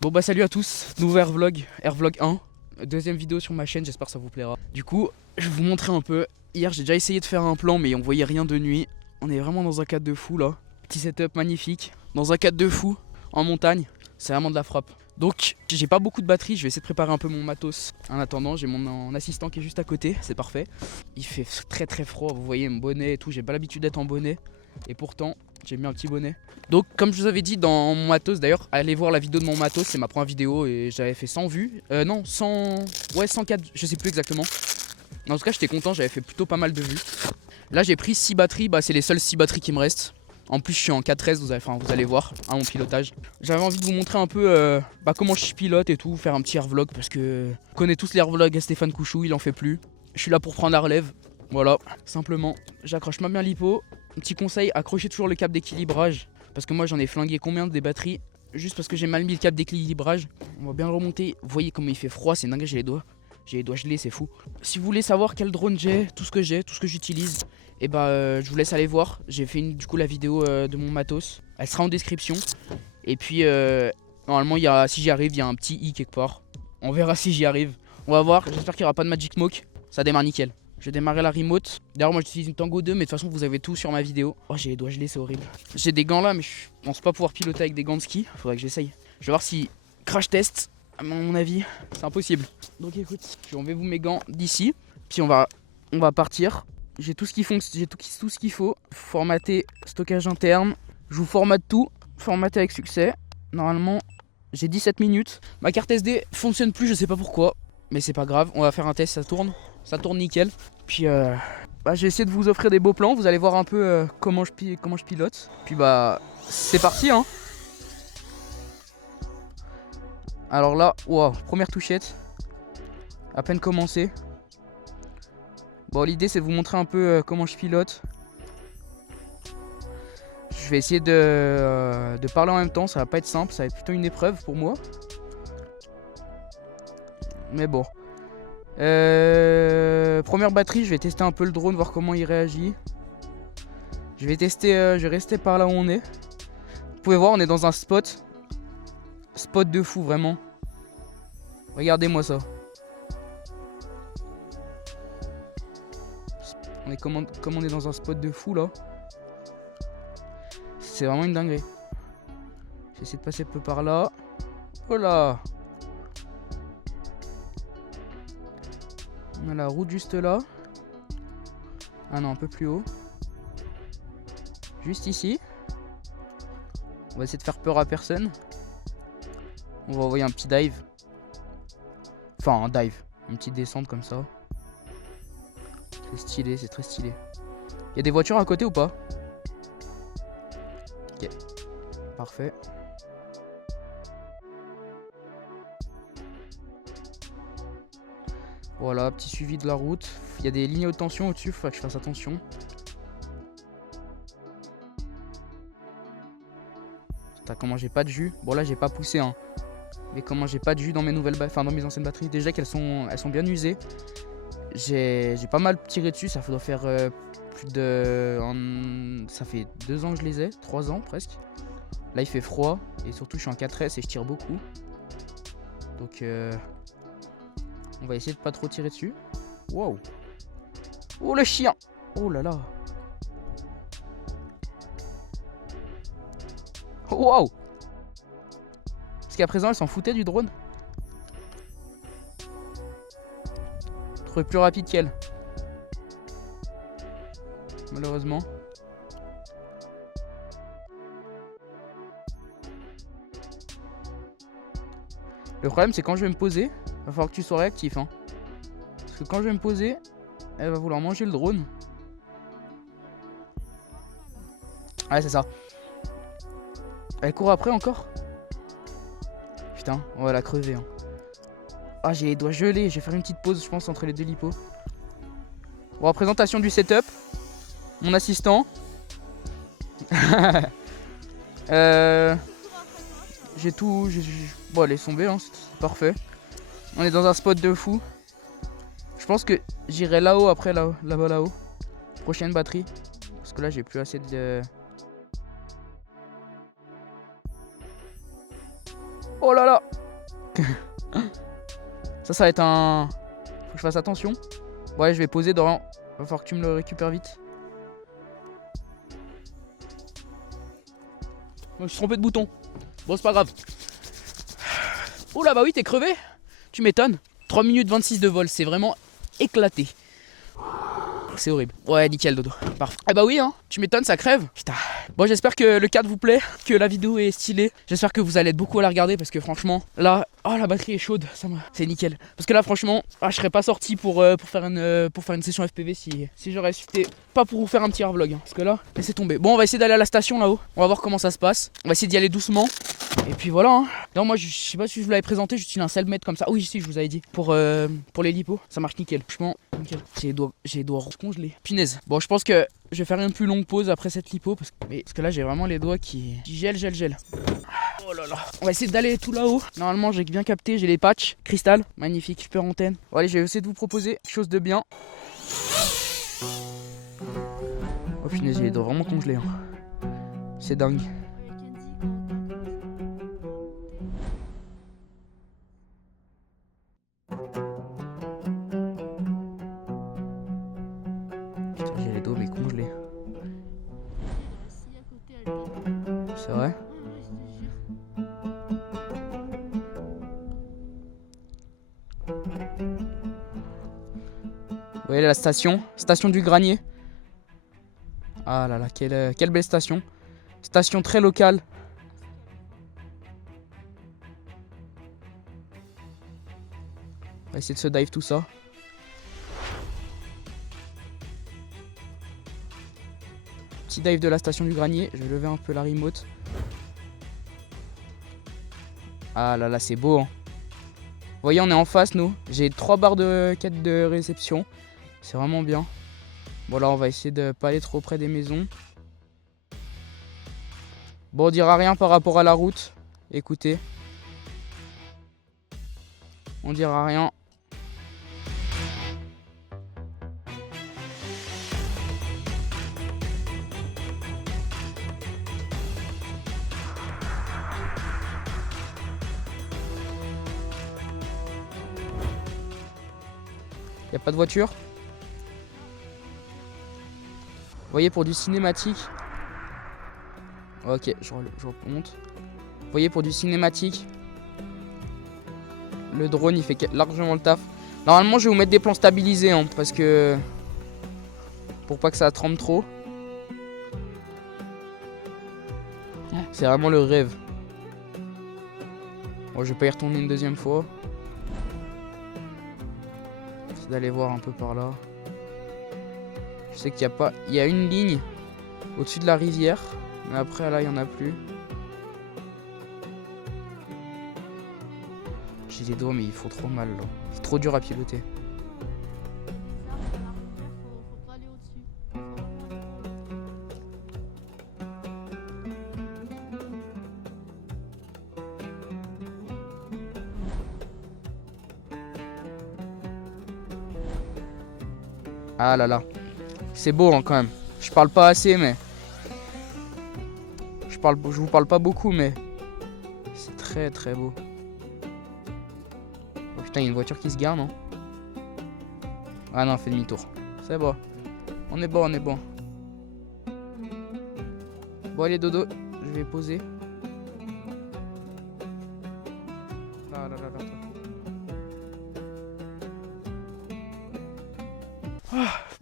Bon bah salut à tous, nouveau Airvlog 1, deuxième vidéo sur ma chaîne, j'espère que ça vous plaira. Du coup, je vais vous montrer un peu. Hier j'ai déjà essayé de faire un plan mais on voyait rien de nuit. On est vraiment dans un cadre de fou là. Petit setup magnifique, dans un cadre de fou, en montagne, c'est vraiment de la frappe. Donc j'ai pas beaucoup de batterie, je vais essayer de préparer un peu mon matos. En attendant, j'ai mon assistant qui est juste à côté, c'est parfait. Il fait très froid, vous voyez mon bonnet et tout, j'ai pas l'habitude d'être en bonnet. Et pourtant, j'ai mis un petit bonnet. Donc comme je vous avais dit dans mon matos, d'ailleurs allez voir la vidéo de mon matos, c'est ma première vidéo et j'avais fait 100 vues. Non 100, ouais 104, je sais plus exactement. En tout cas j'étais content, j'avais fait plutôt pas mal de vues. Là j'ai pris 6 batteries, c'est les seules 6 batteries qui me restent. En plus je suis en 4S, vous allez voir à mon pilotage. J'avais envie de vous montrer un peu comment je pilote et tout, faire un petit airvlog parce que vous connaissez tous les airvlogs à Stéphane Couchou, il en fait plus. Je suis là pour prendre la relève, voilà, simplement. J'accroche ma bien l'hippo. Petit conseil, accrochez toujours le câble d'équilibrage. Parce que moi j'en ai flingué combien des batteries juste parce que j'ai mal mis le câble d'équilibrage. On va bien le remonter. Vous voyez comment il fait froid, c'est dingue, j'ai les doigts. J'ai les doigts gelés, c'est fou. Si vous voulez savoir quel drone j'ai, tout ce que j'utilise, et je vous laisse aller voir. J'ai fait du coup la vidéo de mon matos. Elle sera en description. Et puis normalement si j'y arrive, il y a un petit i quelque part. On verra si j'y arrive. On va voir, j'espère qu'il n'y aura pas de Magic Smoke. Ça démarre nickel. Je vais démarrer la remote. D'ailleurs moi j'utilise une Tango 2 mais de toute façon vous avez tout sur ma vidéo. Oh j'ai les doigts gelés, c'est horrible. J'ai des gants là mais je pense pas pouvoir piloter avec des gants de ski. Faudrait que j'essaye. Je vais voir si crash test, à mon avis, c'est impossible. Donc écoute, j'enlève mes gants d'ici. Puis on va partir. J'ai tout ce qu'il faut, tout ce qu'il faut. Formater stockage interne. Je vous formate tout. Formaté avec succès. Normalement j'ai 17 minutes. Ma carte SD fonctionne plus, je sais pas pourquoi. Mais c'est pas grave, on va faire un test, ça tourne nickel. Puis j'ai essayé de vous offrir des beaux plans, vous allez voir un peu comment je pilote. Puis c'est parti hein. Alors là, wow, première touchette, à peine commencé. Bon l'idée c'est de vous montrer un peu comment je pilote. Je vais essayer de parler en même temps, ça va pas être simple, ça va être plutôt une épreuve pour moi. Mais bon. Première batterie, je vais tester un peu le drone, voir comment il réagit. Je vais rester par là où on est. Vous pouvez voir, on est dans un spot de fou vraiment. Regardez-moi ça. Comme on est dans un spot de fou là. C'est vraiment une dinguerie. J'essaie de passer un peu par là. Oh là. On a la route juste là. Ah non, un peu plus haut. Juste ici. On va essayer de faire peur à personne. On va envoyer un petit dive. Enfin un dive. Une petite descente comme ça. C'est stylé, c'est très stylé. Il y a des voitures à côté ou pas? Ok. Parfait. Voilà, petit suivi de la route. Il y a des lignes haute tension au-dessus, il faudra que je fasse attention. Putain, comment j'ai pas de jus. Bon là j'ai pas poussé hein. Mais comment j'ai pas de jus dans mes dans mes anciennes batteries. Déjà qu'elles sont bien usées. J'ai pas mal tiré dessus, ça doit faire ça fait 2 ans que je les ai, 3 ans presque. Là il fait froid et surtout je suis en 4S et je tire beaucoup. Donc on va essayer de pas trop tirer dessus. Wow. Oh le chien. Oh là là. Wow. Parce qu'à présent elle s'en foutait du drone. Je trouvais plus rapide qu'elle. Malheureusement. Le problème c'est quand je vais me poser, va falloir que tu sois réactif hein. Parce que quand je vais me poser, elle va vouloir manger le drone. Ouais c'est ça. Elle court après encore. Putain, on va la crever hein. Ah j'ai les doigts gelés, je vais faire une petite pause je pense entre les deux lipos. Bon, présentation du setup. Mon assistant. J'ai tout. Bon, laisse tomber, hein, c'est parfait. On est dans un spot de fou. Je pense que j'irai là-haut après, là-bas là-haut. Prochaine batterie. Parce que là, j'ai plus assez de. Oh là là. Ça va être un... Faut que je fasse attention. Ouais, je vais poser Dorian. Va falloir que tu me le récupères vite. Je me suis trompé de bouton. Bon, c'est pas grave. Oh là, bah oui, t'es crevé. Tu m'étonnes. 3 minutes 26 de vol, c'est vraiment éclaté. C'est horrible. Ouais, nickel, dodo. Parfait. Ah bah oui, hein. Tu m'étonnes, ça crève. Putain. Bon, j'espère que le cadre vous plaît, que la vidéo est stylée. J'espère que vous allez être beaucoup à la regarder parce que franchement, là, oh, la batterie est chaude. C'est nickel. Parce que là, franchement, je serais pas sorti pour faire une session FPV si j'aurais su. Pas pour vous faire un petit vlog. Hein, parce que là, laissez tomber. Bon, on va essayer d'aller à la station là-haut. On va voir comment ça se passe. On va essayer d'y aller doucement. Et puis voilà. Hein. Non, moi, je sais pas si je vous l'avais présenté. J'utilise un self-made comme ça. Oui, si, je vous avais dit. Pour les lipos. Ça marche nickel. Franchement, nickel. J'ai les doigts congelés. Punaise. Bon, je pense que je vais faire une plus longue pause après cette lipo. Parce que là, j'ai vraiment les doigts qui gèlent. Oh là là. On va essayer d'aller tout là-haut. Normalement, j'ai bien capté. J'ai les patchs. Cristal. Magnifique. Super antenne. Bon, allez, je vais essayer de vous proposer quelque chose de bien. Oh punaise, j'ai les doigts vraiment congelés. Hein. C'est dingue. Putain, j'ai les doigts mais congelés. C'est vrai? Vous voyez la station du Granier. Ah là là, quelle belle station. Station très locale. On va essayer de se dive tout ça. Petit dive de la station du Granier. Je vais lever un peu la remote. Ah là là, c'est beau. Hein. Vous voyez, on est en face, nous. J'ai 3 barres de quête de réception. C'est vraiment bien. Bon, là, on va essayer de pas aller trop près des maisons. Bon, on dira rien par rapport à la route. Écoutez. On dira rien. Y a pas de voiture. Vous voyez, pour du cinématique. Ok, je remonte. Vous voyez, pour du cinématique, le drone il fait largement le taf. Normalement, je vais vous mettre des plans stabilisés hein, parce que pour pas que ça tremble trop. C'est vraiment le rêve. Bon, je vais pas y retourner une deuxième fois. C'est d'aller voir un peu par là. Je sais qu'il y a pas. Il y a une ligne au-dessus de la rivière. Mais après là il n'y en a plus. J'ai les doigts mais ils font trop mal là. C'est trop dur à piloter. Ah là là. C'est beau hein, quand même. Je parle pas assez mais... Je vous parle pas beaucoup mais... C'est très très beau. Oh putain, il y a une voiture qui se gare, non? Ah non, on fait demi-tour. C'est bon. On est bon. Bon allez dodo, je vais poser. Là.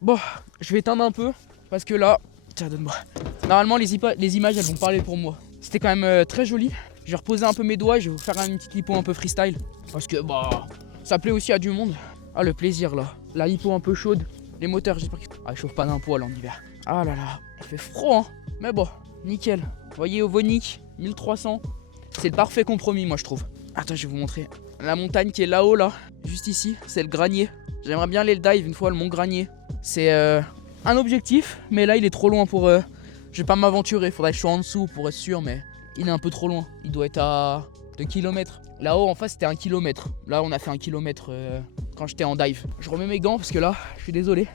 Bon, je vais éteindre un peu parce que là, tiens donne-moi. Normalement les images elles vont parler pour moi. C'était quand même très joli. Je vais reposer un peu mes doigts, je vais vous faire une petite lipo un peu freestyle. Parce que bah ça plaît aussi à du monde. Ah le plaisir là. La lipo un peu chaude. Les moteurs j'espère qu'ils ils chauffent pas d'un poil en hiver. Ah là là, il fait froid hein. Mais bon, nickel. Vous voyez Ovonic 1300. C'est le parfait compromis moi je trouve. Attends je vais vous montrer. La montagne qui est là-haut là, juste ici, c'est le Granier. J'aimerais bien aller le dive une fois le mont Granier. C'est un objectif, mais là il est trop loin pour... Je vais pas m'aventurer, faudrait que je sois en dessous pour être sûr, mais il est un peu trop loin. Il doit être à 2 km. Là-haut en face c'était 1 km. Là on a fait 1 km quand j'étais en dive. Je remets mes gants parce que là, je suis désolé.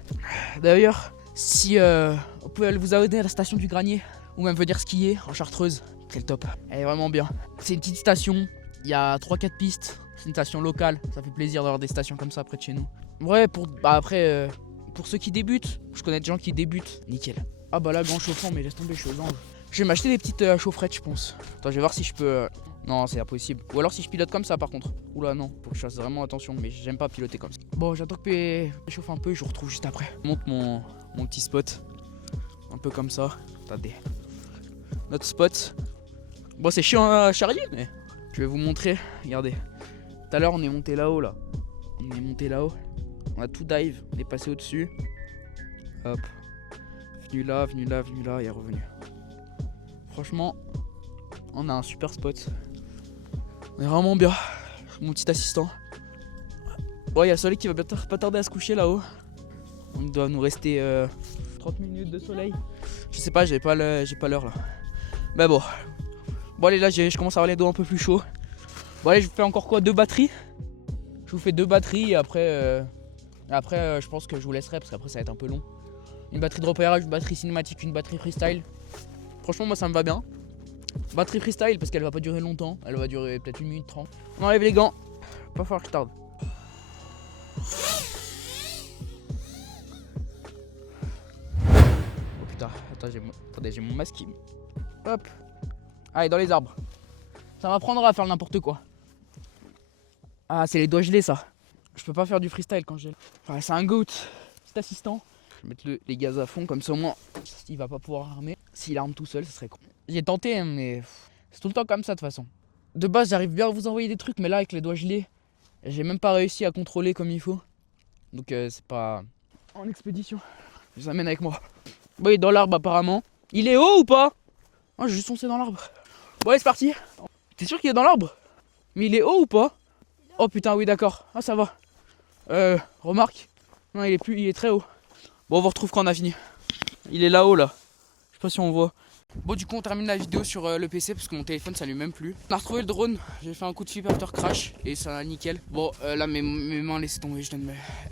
D'ailleurs, si vous pouvez vous abonner à la station du Granier, ou même venir skier en Chartreuse, c'est le top. Elle est vraiment bien. C'est une petite station, Il y a 3-4 pistes. C'est une station locale. Ça fait plaisir d'avoir des stations comme ça près de chez nous. Ouais, après, pour ceux qui débutent, je connais des gens qui débutent. Nickel. Ah bah là, grand chauffant, mais laisse tomber, je suis aux anges. Je vais m'acheter des petites chaufferettes, je pense. Attends, je vais voir si je peux. Non, c'est impossible. Ou alors si je pilote comme ça, par contre. Oula, non. Faut que je fasse vraiment attention, mais j'aime pas piloter comme ça. Bon, j'attends que P chauffe un peu et je vous retrouve juste après. Je monte mon petit spot. Un peu comme ça. Attendez. Notre spot. Bon, c'est chiant à charrier, mais je vais vous montrer. Regardez. Tout à l'heure, on est monté là-haut, là. On est monté là-haut. On a tout dive. On est passé au-dessus. Hop. Venu là, venu là, venu là et est revenu. Franchement, on a un super spot. On est vraiment bien. Mon petit assistant. Bon, il y a le soleil qui va pas tarder à se coucher là-haut. Il doit nous rester 30 minutes de soleil. Je sais pas, j'ai pas l'heure là. Mais bon. Bon allez, là je commence à avoir les dos un peu plus chauds. Bon allez, je vous fais encore quoi, 2 batteries. Je vous fais 2 batteries et après, je pense que je vous laisserai parce qu'après ça va être un peu long. Une batterie de repérage, une batterie cinématique, une batterie freestyle. Franchement, moi ça me va bien. Batterie freestyle parce qu'elle va pas durer longtemps. Elle va durer peut-être 1 minute 30. On enlève les gants. Pas falloir que je tarde. Oh putain, attendez, j'ai mon masque qui... Hop. Allez, dans les arbres. Ça m'apprendra à faire n'importe quoi. Ah, c'est les doigts gelés ça. Je peux pas faire du freestyle quand je gèle. Enfin, c'est un goat. Petit assistant. Je vais mettre les gaz à fond comme ça au moins il va pas pouvoir armer. S'il arme tout seul, ça serait con. J'ai tenté hein, mais c'est tout le temps comme ça de toute façon. De base j'arrive bien à vous envoyer des trucs mais là avec les doigts gelés, j'ai même pas réussi à contrôler comme il faut. Donc c'est pas en expédition. Je vous amène avec moi. Bon il est dans l'arbre apparemment. Il est haut ou pas? Oh, j'ai juste foncé dans l'arbre. Bon allez c'est parti. T'es sûr qu'il est dans l'arbre? Mais il est haut ou pas? Oh putain oui d'accord. Ah ça va. Remarque. Non il est très haut. Bon on vous retrouve quand on a fini. Il est là-haut là. Je sais pas si on voit. Bon du coup on termine la vidéo sur le PC parce que mon téléphone s'allume même plus. On a retrouvé le drone, j'ai fait un coup de flip after crash et ça a nickel. Bon là mes mains laissez tomber,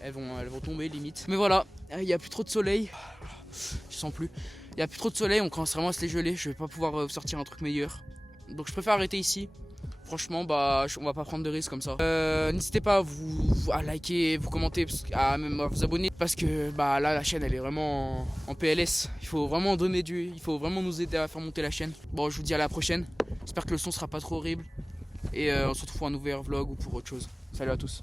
elles vont tomber limite. Mais voilà, il n'y a plus trop de soleil. Je sens plus. Il n'y a plus trop de soleil, on commence vraiment à se les geler. Je vais pas pouvoir sortir un truc meilleur. Donc je préfère arrêter ici. Franchement, bah, on va pas prendre de risques comme ça. N'hésitez pas à liker, vous commenter, même à vous abonner parce que bah là la chaîne elle est vraiment en PLS. Il faut vraiment il faut vraiment nous aider à faire monter la chaîne. Bon, je vous dis à la prochaine. J'espère que le son sera pas trop horrible et on se retrouve pour un nouvel vlog ou pour autre chose. Salut à tous.